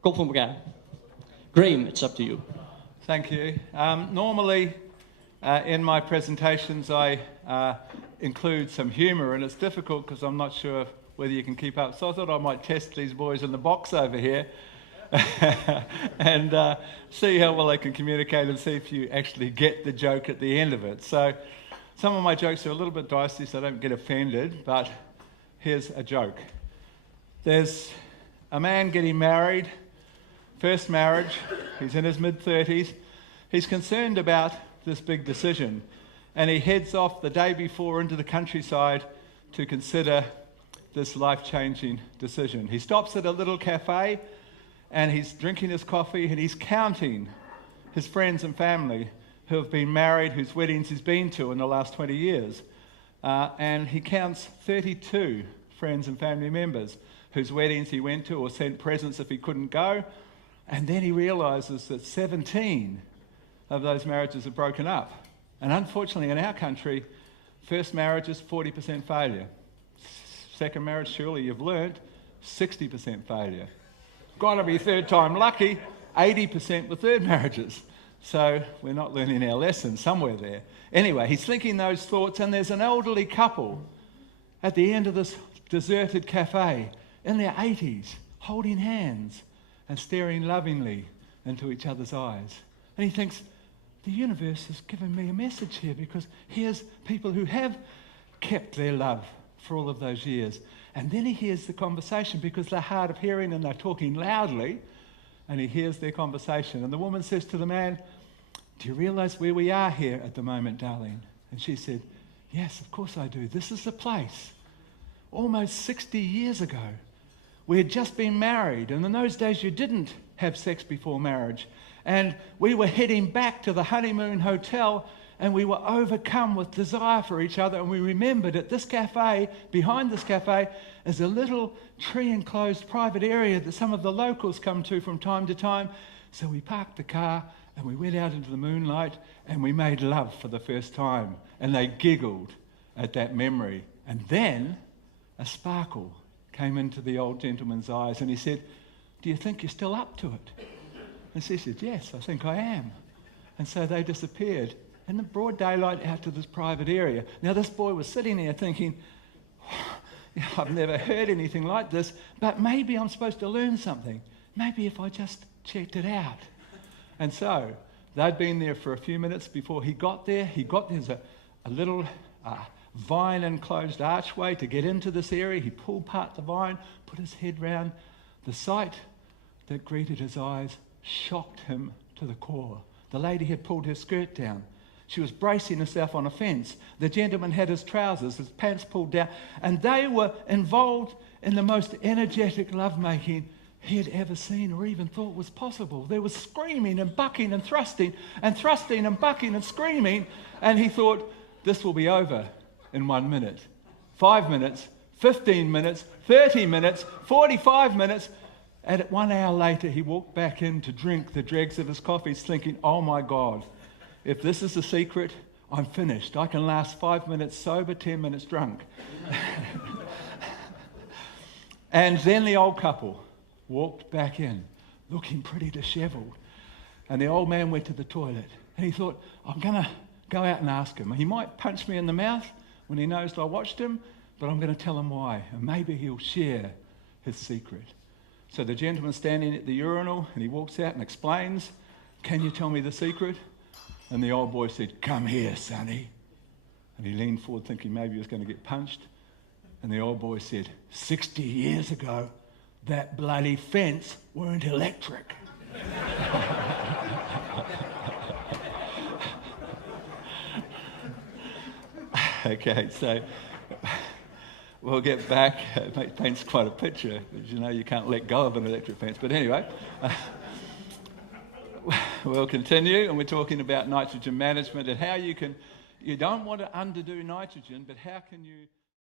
Kom voor elkaar. Graeme, it's up to you. Thank you. Normally, in my presentations, I include some humour, and it's difficult because I'm not sure whether you can keep up. So I thought I might test these boys in the box over here and see how well they can communicate and see if you actually get the joke at the end of it. So some of my jokes are a little bit dicey, so don't get offended, but here's a joke. There's a man getting married, first marriage, he's in his mid-30s. He's concerned about this big decision, and he heads off the day before into the countryside to consider this life-changing decision. He stops at a little cafe, and he's drinking his coffee, and he's counting his friends and family who have been married, whose weddings he's been to in the last 20 years. And he counts 32 friends and family members whose weddings he went to or sent presents if he couldn't go. And then he realises that 17 of those marriages are broken up. And unfortunately, in our country, first marriage is 40% failure. Second marriage, surely you've learnt, 60% failure. Got to be third time lucky, 80% with third marriages. So we're not learning our lesson somewhere there. Anyway, he's thinking those thoughts, and there's an elderly couple at the end of this deserted cafe in their 80s, holding hands and staring lovingly into each other's eyes. And he thinks, the universe has given me a message here, because here's people who have kept their love for all of those years. And then he hears the conversation, because they're hard of hearing and they're talking loudly, and he hears their conversation. And the woman says to the man, do you realise where we are here at the moment, darling? And she said, yes, of course I do. This is the place. Almost 60 years ago, we had just been married, and in those days you didn't have sex before marriage. And we were heading back to the honeymoon hotel, and we were overcome with desire for each other, and we remembered at this cafe, behind this cafe, is a little tree-enclosed private area that some of the locals come to from time to time. So we parked the car, and we went out into the moonlight, and we made love for the first time. And they giggled at that memory. And then a sparkle came into the old gentleman's eyes, and he said, do you think you're still up to it? And she said, yes, I think I am. And so they disappeared in the broad daylight out to this private area. Now this boy was sitting there thinking, I've never heard anything like this, but maybe I'm supposed to learn something. Maybe if I just checked it out. And so they'd been there for a few minutes before he got there. There's a little vine-enclosed archway to get into this area. He pulled apart the vine, put his head round. The sight that greeted his eyes shocked him to the core. The lady had pulled her skirt down. She was bracing herself on a fence. The gentleman had his trousers, his pants pulled down, and they were involved in the most energetic lovemaking he had ever seen or even thought was possible. There was screaming and bucking and thrusting and bucking and screaming, and he thought, this will be over in 1 minute, 5 minutes, 15 minutes, 30 minutes, 45 minutes. And 1 hour later, he walked back in to drink the dregs of his coffees, thinking, oh my God, if this is the secret, I'm finished. I can last 5 minutes sober, 10 minutes drunk. And then the old couple walked back in, looking pretty dishevelled. And the old man went to the toilet. And he thought, I'm going to go out and ask him. He might punch me in the mouth when he knows I watched him, but I'm going to tell him why. And maybe he'll share his secret. So the gentleman's standing at the urinal, and he walks out and explains, can you tell me the secret? And the old boy said, come here, sonny. And he leaned forward thinking maybe he was going to get punched. And the old boy said, 60 years ago, that bloody fence weren't electric. Okay, so we'll get back. It paints quite a picture. As you know, you can't let go of an electric fence. But anyway, we'll continue, and we're talking about nitrogen management and how you don't want to underdo nitrogen, but how can you